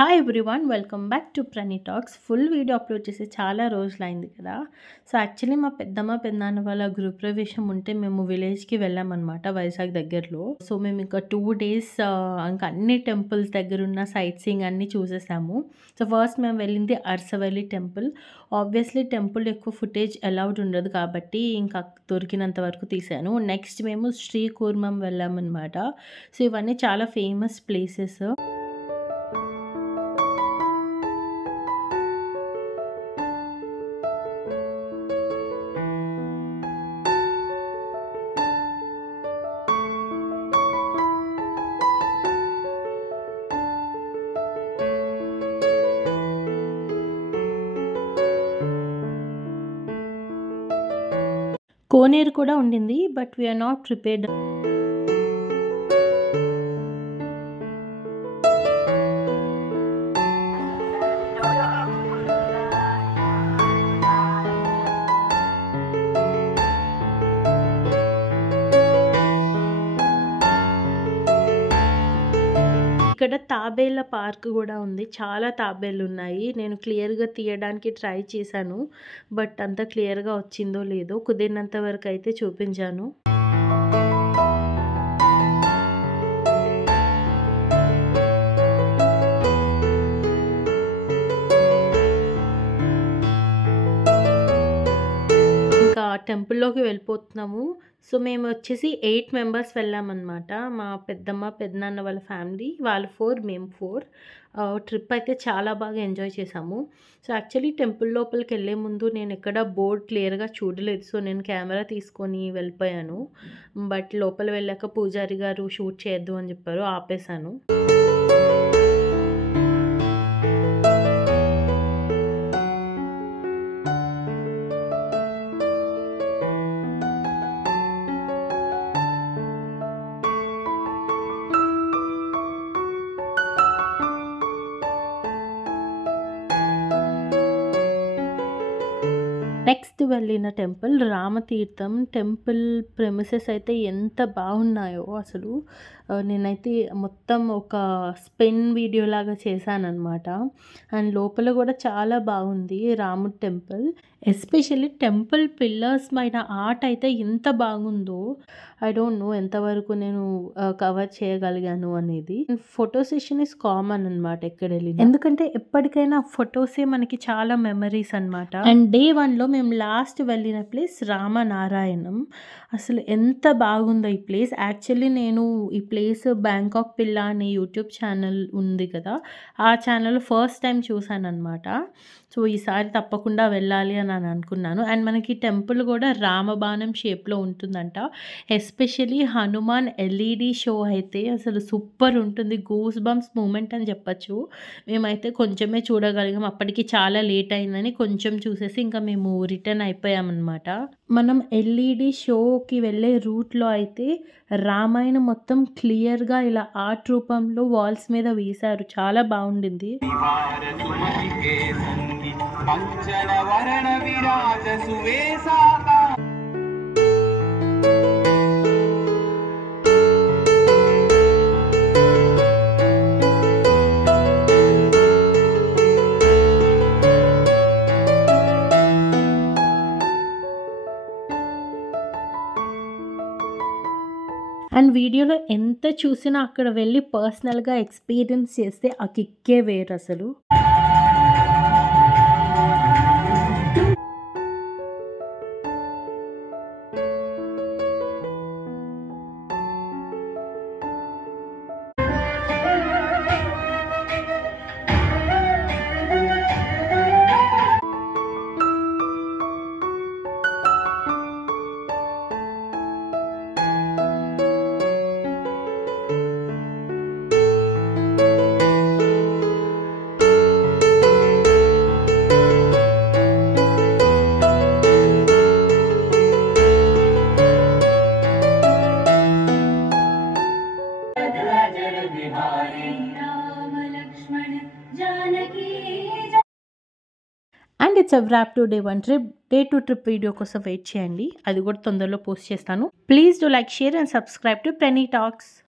Hi everyone, welcome back to ప్రణీ talks. Full video upload చేసి చాలా రోజులైంది కదా. సో యాక్చువల్లీ మా పెద్దమ్మ పెద్దనాన్న వాళ్ళ గృహప్రవేశం ఉంటే మేము విలేజ్కి వెళ్ళామన్నమాట, వైజాగ్ దగ్గరలో. సో మేము ఇంకా 2 days ఇంకా అన్ని టెంపుల్స్ దగ్గర ఉన్న సైట్ సీయింగ్ అన్నీ చూసేసాము. సో ఫస్ట్ మేము వెళ్ళింది అరసవల్లి టెంపుల్. ఆబ్వియస్లీ టెంపుల్ ఎక్కువ ఫుటేజ్ అలౌడ్ ఉండదు కాబట్టి ఇంకా దొరికినంత వరకు తీసాను. నెక్స్ట్ మేము శ్రీకూర్మం వెళ్ళామన్నమాట. సో ఇవన్నీ చాలా ఫేమస్ ప్లేసెస్. కోనేరు కూడా ఉండింది, బట్ వీఆర్ నాట్ ప్రిపేర్డ్. ఇక్కడ తాబేళ్ళ పార్క్ కూడా ఉంది. చాలా తాబేళ్ళు ఉన్నాయి. నేను క్లియర్గా తీయడానికి ట్రై చేశాను, బట్ అంత క్లియర్గా వచ్చిందో లేదో. కుదిరినంత వరకు అయితే చూపించాను. ఇంకా టెంపుల్లోకి వెళ్ళిపోతున్నాము. సో మేము వచ్చేసి 8 members వెళ్ళామన్నమాట. మా పెద్దమ్మ పెద్దనాన్న వాళ్ళ ఫ్యామిలీ, వాళ్ళు 4 మేము 4. ట్రిప్ అయితే చాలా బాగా ఎంజాయ్ చేసాము. సో యాక్చువల్లీ టెంపుల్ లోపలికి వెళ్ళే ముందు నేను ఎక్కడ బోర్డ్ క్లియర్గా చూడలేదు. సో నేను కెమెరా తీసుకొని వెళ్ళిపోయాను. బట్ లోపల వెళ్ళాక పూజారి గారు షూట్ చేయొద్దు అని చెప్పారు, ఆపేశాను. నెక్స్ట్ వెళ్ళిన టెంపుల్ రామతీర్థం. టెంపుల్ ప్రెమిసెస్ అయితే ఎంత బాగున్నాయో అసలు. నేనైతే మొత్తం ఒక స్పెన్ వీడియో లాగా చేశానన్నమాట. అండ్ లోపల కూడా చాలా బాగుంది రాముడు టెంపుల్. ఎస్పెషల్లీ టెంపుల్ పిల్లర్స్ పైన ఆర్ట్ అయితే ఎంత బాగుందో. ఐ డోంట్ నో ఎంతవరకు నేను కవర్ చేయగలిగాను అనేది. ఫోటో సెషన్ ఇస్ కామన్ అనమాట ఎక్కడ వెళ్ళినా, ఎందుకంటే ఎప్పటికైనా ఫొటోసే మనకి చాలా మెమరీస్ అనమాట. అండ్ డే 1లో మేము లాస్ట్ వెళ్ళిన ప్లేస్ రామనారాయణం. అసలు ఎంత బాగుందో ఈ ప్లేస్. యాక్చువల్లీ నేను ఈ ప్లేస్ బ్యాంకాక్ పిల్ల అనే యూట్యూబ్ ఛానల్ ఉంది కదా, ఆ ఛానల్ ఫస్ట్ టైం చూశాను అనమాట. సో ఈసారి తప్పకుండా వెళ్ళాలి అని అనుకున్నాను. అండ్ మనకి టెంపుల్ కూడా రామబాణం షేప్లో ఉంటుందంట. ఎస్పెషలీ హనుమాన్ ఎల్ఈడి షో అయితే అసలు సూపర్ ఉంటుంది. గూస్ బంప్స్ మూమెంట్ అని చెప్పచ్చు. మేమైతే కొంచెమే చూడగలిగాం, అప్పటికి చాలా లేట్ అయిందని కొంచెం చూసేసి ఇంకా మేము రిటర్న్ అయిపోయామన్నమాట. మనం ఎల్ఈడి షోకి వెళ్ళే రూట్లో అయితే రామాయణం మొత్తం క్లియర్గా ఇలా ఆర్ట్ రూపంలో వాల్స్ మీద వేశారు. చాలా బాగుండింది. అండ్ వీడియోలో ఎంత చూసినా అక్కడ వెళ్ళి పర్సనల్గా ఎక్స్పీరియన్స్ చేస్తే ఆ కిక్కే వేరు అసలు. And it's a wrap to day 1 trip. Day 2 trip video కోసం వెయిట్ చేయండి, అది కూడా తొందరలో పోస్ట్ చేస్తాను. Please do like, share and subscribe to ప్రణీ talks.